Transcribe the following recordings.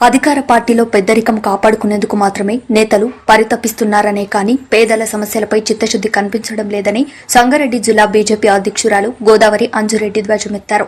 అధికార పార్టీలో పెద్దరికం కాపాడుకునేందుకు మాత్రమే నేతలు పరితపిస్తున్నారనే కానీ పేదల సమస్యలపై చిత్తశుద్ది కనిపించడం లేదని సంగారెడ్డి జిల్లా బీజేపీ అధ్యక్షురాలు గోదావరి అంజురెడ్డి ధ్వజమెత్తారు.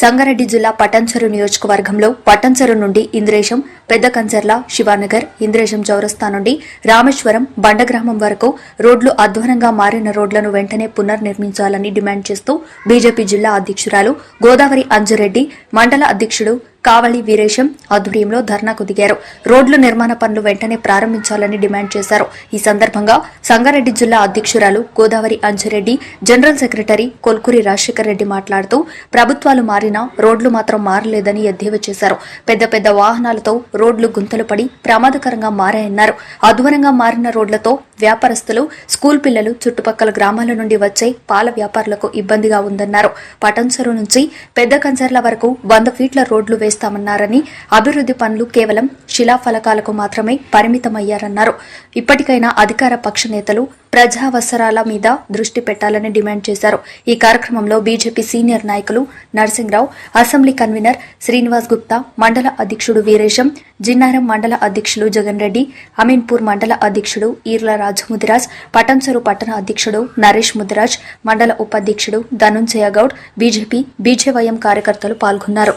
సంగారెడ్డి జిల్లా పటంచెరు నియోజకవర్గంలో పటంచెరు నుండి ఇంద్రేశం పెద్ద కంచర్ల శివానగర్ ఇంద్రేశం చౌరస్తా నుండి రామేశ్వరం బండగ్రామం వరకు రోడ్లు అధ్వానంగా మారిన రోడ్లను వెంటనే పునర్నిర్మించాలని డిమాండ్ చేస్తూ బీజేపీ జిల్లా అధ్యక్షురాలు గోదావరి అంజురెడ్డి మండల అధ్యక్షుడు కావళి వీరేశం ఆధ్వర్యంలో ధర్నాకు దిగారు. రోడ్లు నిర్మాణ పనులు వెంటనే ప్రారంభించాలని డిమాండ్ చేశారు. ఈ సందర్భంగా సంగారెడ్డి జిల్లా అధ్యక్షురాలు గోదావరి అంజరెడ్డి జనరల్ సెక్రటరీ కొల్కూరి రాజశేఖర్ రెడ్డి మాట్లాడుతూ ప్రభుత్వాలు మారినా రోడ్లు మాత్రం మారలేదని ఎద్దేవా చేశారు. పెద్ద పెద్ద వాహనాలతో రోడ్లు గుంతలు పడి ప్రమాదకరంగా మారాయన్నారు. అధ్వానంగా మారిన రోడ్లతో వ్యాపారస్తులు స్కూల్ పిల్లలు చుట్టుపక్కల గ్రామాల నుండి వచ్చే పాల వ్యాపారులకు ఇబ్బందిగా ఉందన్నారు. పటంచెరు నుంచి పెద్ద కంచర్ల వరకు వంద ఫీట్ల రోడ్లు చేస్తామన్నారని అభివృద్ది పనులు కేవలం శిలాఫలకాలకు మాత్రమే పరిమితమయ్యారన్నారు. ఇప్పటికైనా అధికార పక్ష నేతలు ప్రజావసరాల మీద దృష్టి పెట్టాలని డిమాండ్ చేశారు. ఈ కార్యక్రమంలో బీజేపీ సీనియర్ నాయకులు నరసింహరావు అసెంబ్లీ కన్వీనర్ శ్రీనివాస్ గుప్తా మండల అధ్యక్షుడు వీరేశం జిన్నారం మండల అధ్యక్షులు జగన్ రెడ్డి అమీన్పూర్ మండల అధ్యక్షుడు ఈర్ల రాజు ముదిరాజ్ పటంచెరు పట్టణ అధ్యక్షుడు నరేష్ ముదిరాజ్ మండల ఉపాధ్యక్షుడు ధనుంజయ గౌడ్ బీజేపీ బీజేవైఎం కార్యకర్తలు పాల్గొన్నారు.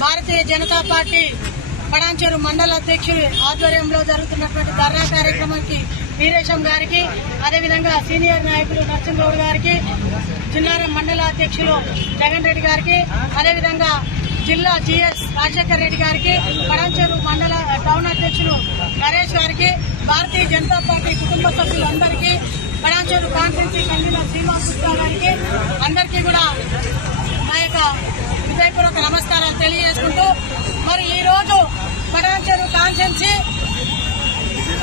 భారతీయ జనతా పార్టీ పడాంచెరు మండల అధ్యక్షుడి ఆధ్వర్యంలో జరుగుతున్నటువంటి ధర్నా కార్యక్రమానికి వీరేశం గారికి అదేవిధంగా సీనియర్ నాయకులు నరసింహరావు గారికి చిన్నారం మండల అధ్యక్షులు జగన్ రెడ్డి గారికి అదేవిధంగా జిల్లా జిఎస్ రాజశేఖర్ రెడ్డి గారికి పడాంచెరు మండల టౌన్ అధ్యక్షులు నరేష్ గారికి భారతీయ జనతా పార్టీ కుటుంబ సభ్యులందరికీ పడాంచెరు కాన్ఫరెన్సీ కన్వీనర్ శ్రీనివాస్ గారికి అందరికీ కూడా యొక్క హృదయపూర్వక నమస్కారాలు తెలియజేసుకుంటూ మరి ఈ రోజు పడాంచెరు కాన్సెన్సీ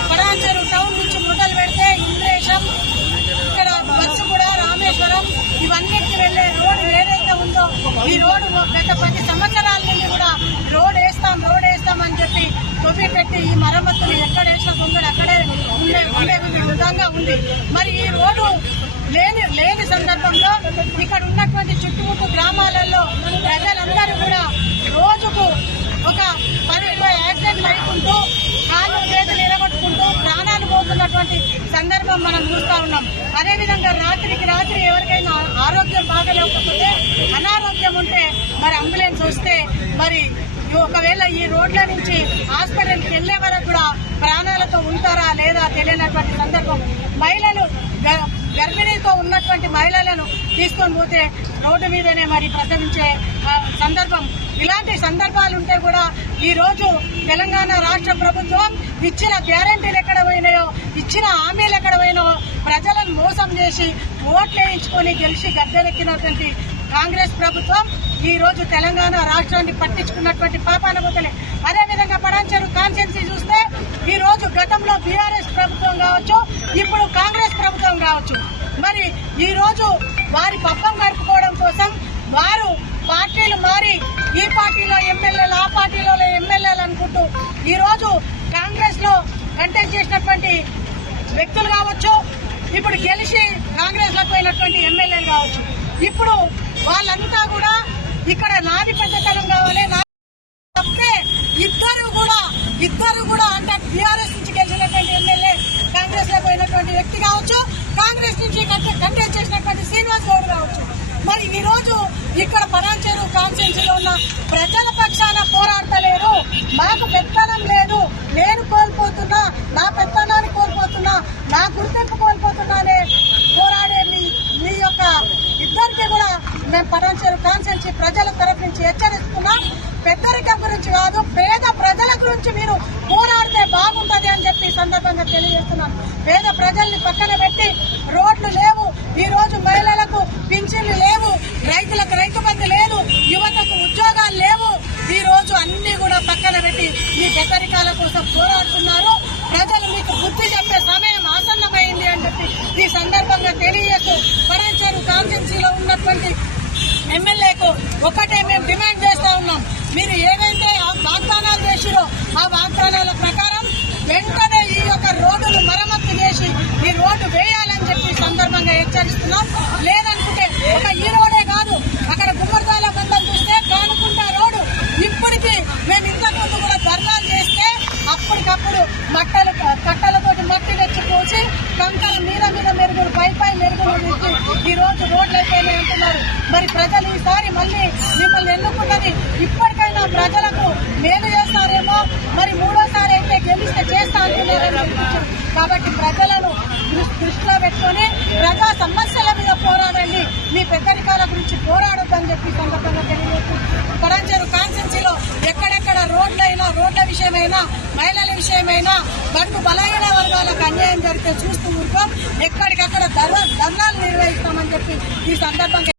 పడాంచెరు టౌన్ నుంచి మొదలు పెడితే ఇంద్రేశం ఇక్కడ బస్సు కూడా రామేశ్వరం ఇవన్నిటికి వెళ్ళే రోడ్డు ఏదైతే ఉందో ఈ రోడ్డు గత పది సంవత్సరాల నుండి కూడా రోడ్ వేస్తాం రోడ్ వేస్తాం అని చెప్పి తొప్పి పెట్టి ఈ మరమ్మతులు ఎక్కడ వేసిన కొందరు అక్కడే ఉండే ఉండే విధంగా ఉంది. మరి ఈ రోడ్డు లేని లేని సందర్భంలో ఇక్కడ ఉన్నటువంటి చుట్టుముట్టు గ్రామాలలో ప్రజలందరూ కూడా రోజుకు ఒక పది ఇరవై యాక్సిడెంట్లు అయికుంటూ కాళ్ళు చేతులు నిలబట్టుకుంటూ ప్రాణాలు పోతున్నటువంటి సందర్భం మనం చూస్తూ ఉన్నాం. అదేవిధంగా రాత్రికి రాత్రి ఎవరికైనా ఆరోగ్యం బాగలేకపోతే అనారోగ్యం ఉంటే మరి అంబులెన్స్ వస్తే మరి ఒకవేళ ఈ రోడ్ల నుంచి హాస్పిటల్కి వెళ్ళే వరకు కూడా ప్రాణాలతో ఉంటారా లేదా తెలియనటువంటి సందర్భం. మహిళలు గ- గర్భిణీతో ఉన్నటువంటి మహిళలను తీసుకొని పోతే రోడ్డు మీదనే మరి ప్రసవించే సందర్భం. ఇలాంటి సందర్భాలు ఉంటే కూడా ఈ రోజు తెలంగాణ రాష్ట్ర ప్రభుత్వం ఇచ్చిన గ్యారంటీలు ఎక్కడ పోయినాయో ఇచ్చిన హామీలు ఎక్కడ పోయినాయో ప్రజలను మోసం చేసి ఓట్లు వేయించుకొని గెలిచి గద్దెనెక్కినటువంటి కాంగ్రెస్ ప్రభుత్వం ఈ రోజు తెలంగాణ రాష్ట్రాన్ని పట్టించుకున్నటువంటి పాపాన పోతలే. అదేవిధంగా విధంగా పడాంచెరు చూస్తే ఈ రోజు గతంలో బీఆర్ఎస్ ప్రభుత్వం కావచ్చు ఇప్పుడు కాంగ్రెస్ ప్రభుత్వం కావచ్చు. మరి ఈ రోజు వారి పబ్బం గడుపుకోవడం కోసం వారు పార్టీలు మారి ఈ పార్టీలో ఎమ్మెల్యేలు ఆ పార్టీలో ఎమ్మెల్యేలు అనుకుంటూ ఈ రోజు కాంగ్రెస్లో కంటెస్ట్ చేసినటువంటి వ్యక్తులు కావచ్చు ఇప్పుడు గెలిచి కాంగ్రెస్లో పోయినటువంటి ఎమ్మెల్యేలు కావచ్చు. ఇప్పుడు వాళ్ళంతా కూడా ఇక్కడ నాది పెద్దతనం కావాలి తప్పే. ఇద్దరు కూడా ఇద్దరు కూడా అంటే బీఆర్ఎస్ నుంచి గెలిచినటువంటి ఎమ్మెల్యే కాంగ్రెస్లో పోయినటువంటి వ్యక్తి కావచ్చు కాంగ్రెస్ నుంచి కంటెస్ట్ చేసినటువంటి శ్రీనివాస్ గౌడ్ కావచ్చు మరి ఈ రోజు ఇక్కడ పరాంచేరు కాన్స్టిట్యూన్సీలో ఉన్న ప్రజల పక్షాన పోరాడతలేరు. మాకు పెత్తనం లేదు. నేను కోల్పోతున్నా నా పెత్తనాన్ని కోల్పోతున్నా నా గుర్తింపు కోల్పోతున్నానే పోరాడే మీ మీ యొక్క ఇద్దరికి కూడా మేము పరాంచేరు కాన్స్టిట్యూన్సీ ప్రజల తరఫు నుంచి హెచ్చరిస్తున్నాం. పెద్దరికం గురించి కాదు పేద నుంచి మీరు పోరాడితే బాగుంటది అని చెప్పి సందర్భంగా తెలియజేస్తున్నాను. పేద ప్రజల్ని పక్కన పెట్టి రోడ్లు లేవు ఈ రోజు మహిళలకు పింఛన్లు లేవు రైతులకు రైతు బంధు లేదు యువతకు ఉద్యోగాలు లేవు ఈ రోజు అన్ని కూడా పక్కన పెట్టి మీ పెద్దరికాల కోసం పోరాడుతున్నారు. ప్రజలు మీకు బుద్ధి చెప్పే సమయం ఆసన్నమైంది అని చెప్పి ఈ సందర్భంగా తెలియజేస్తూ పరాంచేరు కాన్స్టిట్యున్సీలో ఉన్నటువంటి ఎమ్మెల్యేకు ఒకటే మేము డిమాండ్ చేస్తా ఉన్నాం. మీరు ఏవైతే వాగ్దానాలు చేసిరో ఆ వాగ్దానాల ప్రకారం వెంటనే ఈ యొక్క రోడ్డును మరమ్మతు చేసి ఈ రోడ్డు వేయాలని చెప్పి సందర్భంగా హెచ్చరిస్తున్నాం. లేదనుకుంటే ఒక ఈ రోడే కాదు అక్కడ గుమ్మడిదాల బంధం చూస్తే కానుకుంట రోడ్డు. ఇప్పటికీ మేము ఇంతకు ముందు కూడా ధర్నాలు చేస్తే అప్పటికప్పుడు మట్టలు కట్టలతోటి మట్టి తెచ్చి పోసి కంకర మీద మీద మెరుగులు పై పై మెరుగులు ఈ రోజు రోడ్లు మరి ప్రజలు ఈసారి మళ్ళీ మిమ్మల్ని ఎన్నుకుంటది ఇప్పటికైనా ప్రజలకు మేలు చేస్తారేమో మరి మూడోసారి అయితే గెలిస్తే చేస్తా అంటున్నారని కాబట్టి ప్రజలను దృష్టిలో పెట్టుకొని ప్రజా సమస్యల మీద పోరాడండి. మీ పెద్దరికాల గురించి పోరాడొద్దని చెప్పి సందర్భంగా తెలియజేస్తూ పరంచెరు కాన్సెన్సీలో ఎక్కడెక్కడ రోడ్లైనా రోడ్ల విషయమైనా మహిళల విషయమైనా బడుగు బలహీన వర్గాలకు అన్యాయం జరిగితే చూస్తూ ఉంటాం ఎక్కడికక్కడ ధర్నాలు నిర్వహిస్తామని చెప్పి ఈ సందర్భంగా